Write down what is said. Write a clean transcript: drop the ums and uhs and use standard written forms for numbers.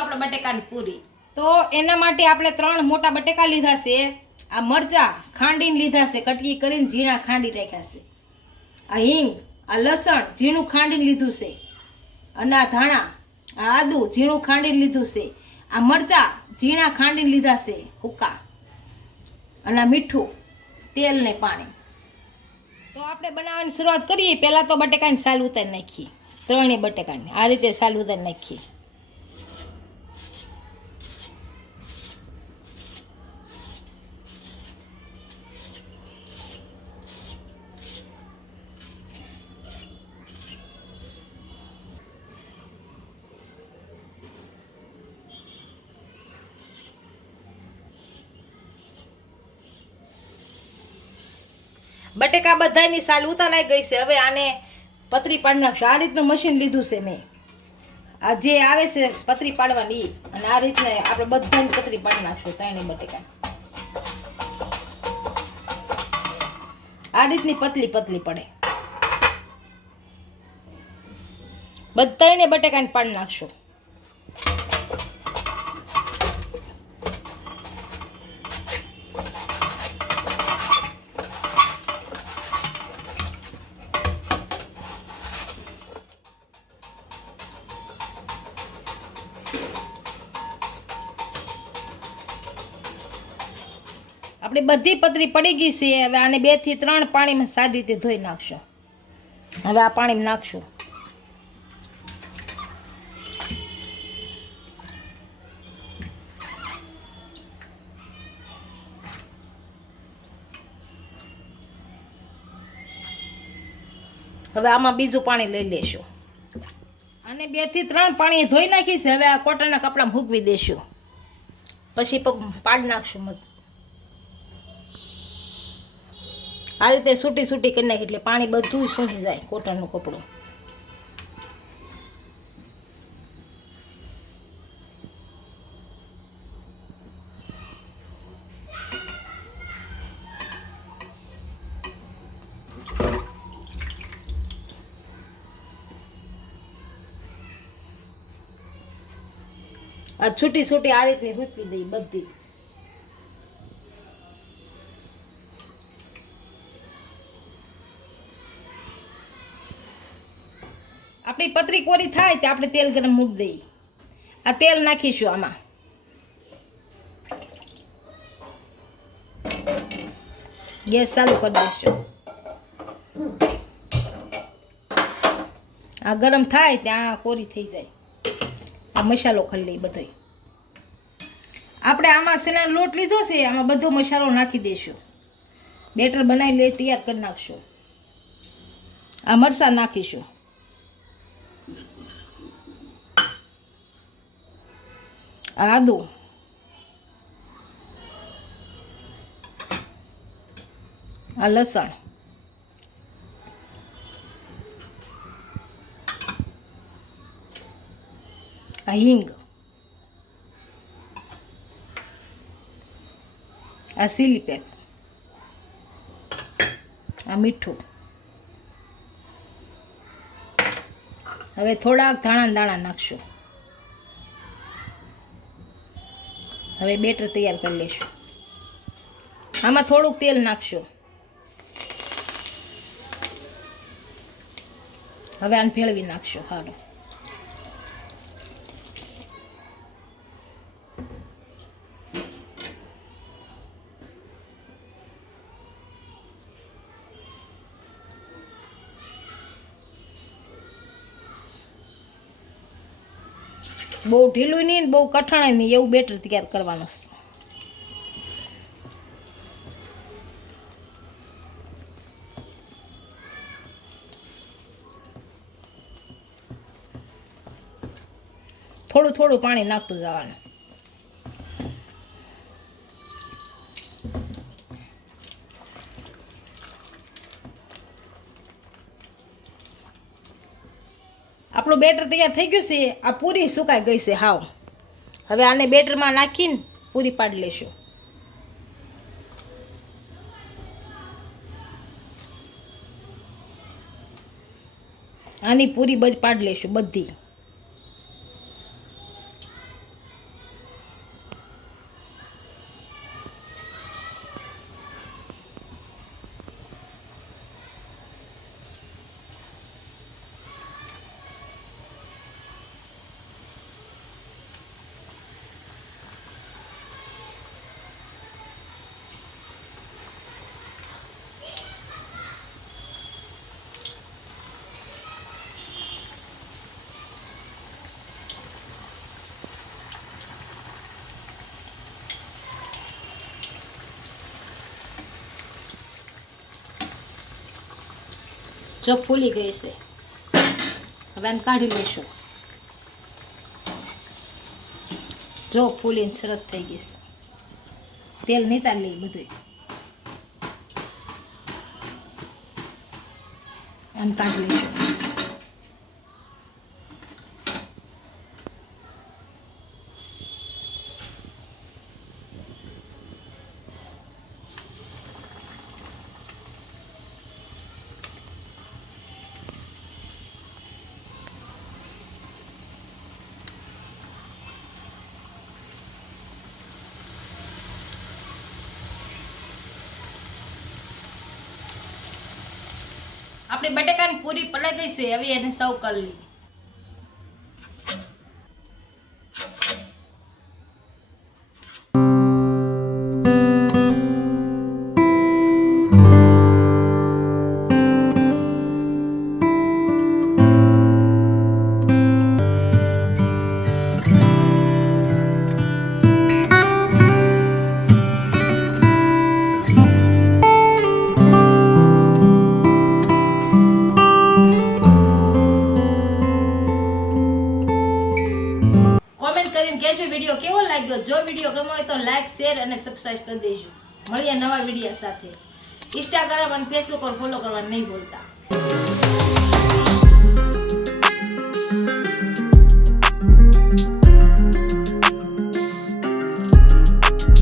આપણે બટેકાની પૂરી. તો એના માટે આપણે 3 મોટા બટેકા લીધા છે. આ મરચા ખાંડીને લીધા છે, કટકી કરીને ઝીણા ખાંડી રાખ્યા છે. આ હિંગ, આ લસણ ઝીણું ખાંડીને લીધું છે. અને આ ધાણા, આ આદુ ઝીણું ખાંડીને લીધું છે. આ મરચા ઝીણા ખાંડીને લીધા છે હુક્કા. અને મીઠું, તેલ ને પાણી. તો આપણે બનાવવાની શરૂઆત કરીએ. પહેલાં તો બટેકાની સાલ ઉતારી નાખીએ. 3 બટેકાની આ રીતે સાલ ઉતારી નાખીએ. બટેકા બધાની સાલ ઉતારાઈ ગઈ છે. હવે આને પતરી પાડી નાખશું. આ રીતનું મશીન લીધું છે મેં. આ જે આવે છે પતરી પાડવાની, અને આ રીતને આપણે બધાની પતરી પાડી નાખશું. 3 બટેકા આ રીતની પતલી પતલી પડે. બધાને બટેકાને પાડી નાખશું. આપણે બધી પતરી પડી ગઈ છે. હવે આને 2 થી 3 પાણીમાં સારી રીતે ધોઈ નાખશો. હવે આ પાણીમાં નાખશું. હવે આમાં બીજું પાણી લઈ લેશું. અને 2 થી 3 પાણી ધોઈ નાખીશ. હવે આ કોટનના કપડામાં મૂકવી દેશું. પછી પાડી નાખશું મત. આ રીતે સૂટી સૂટી કરી નાખી એટલે પાણી બધું સૂકી જાય. કોટનનું કપડું આ છૂટી છૂટી આ રીતની સૂકવી દઈ બધી. આપણી પતરી કોરી થાય તે આપણે તેલ ગરમ મૂકી દઈએ. આ તેલ નાખીશું આમાં. ગેસ ચાલુ કરી દઈશું. આ ગરમ થાય ત્યાં કોરી થઈ જાય. આ મસાલો ખરી લઈ બધો. આપણે આમાં શેણાનો લોટ લીધો છે, આમાં બધો મસાલો નાખી દઈશું. બેટર બનાવી લઈ તૈયાર કરી નાખશું. આ મરચાં નાખીશું. આદુ, આ લસણ, આ હિંગ, આ ચીલી પેક, આ મીઠું. હવે થોડાક ધાણા દાણા નાખશું. હવે બેટર તૈયાર કરી લઈશું. આમાં થોડુંક તેલ નાખશું. હવે આને ભેળવી નાખશું. સારું. બહુ ઢીલું નહીં ને બહુ કઠણ નહીં, એવું બેટર તૈયાર કરવાનું છે. થોડું થોડું પાણી નાખતું જવાનું. આપણું બેટર તૈયાર થઈ ગયું છે. આ પૂરી સુકાઈ ગઈ છે હાવ. હવે આને બેટરમાં નાખીને પૂરી પાડી લેશું. આની પૂરી પાડી લેશું બધી. જો ફૂલી ગઈ છે. હવે આને કાઢી લઈશું. જો ફૂલીને સરસ થઈ ગઈ છે. તેલ નીતારી લઈ બધું. આને કાઢી લઈશું. આપણી બટેકાની પૂરી પડાઈ ગઈ છે. હવે એને સર્વ કરી લઈએ. કહેજો વિડીયો કેવો લાગ્યો. જો વિડીયો ગમ્યો હોય તો લાઈક, શેર અને સબસ્ક્રાઇબ કરી દેજો. મળીએ નવા વિડીયો સાથે. ઇન્સ્ટાગ્રામ અને ફેસબુક પર ફોલો કરવાનું નહીં ભૂલતા.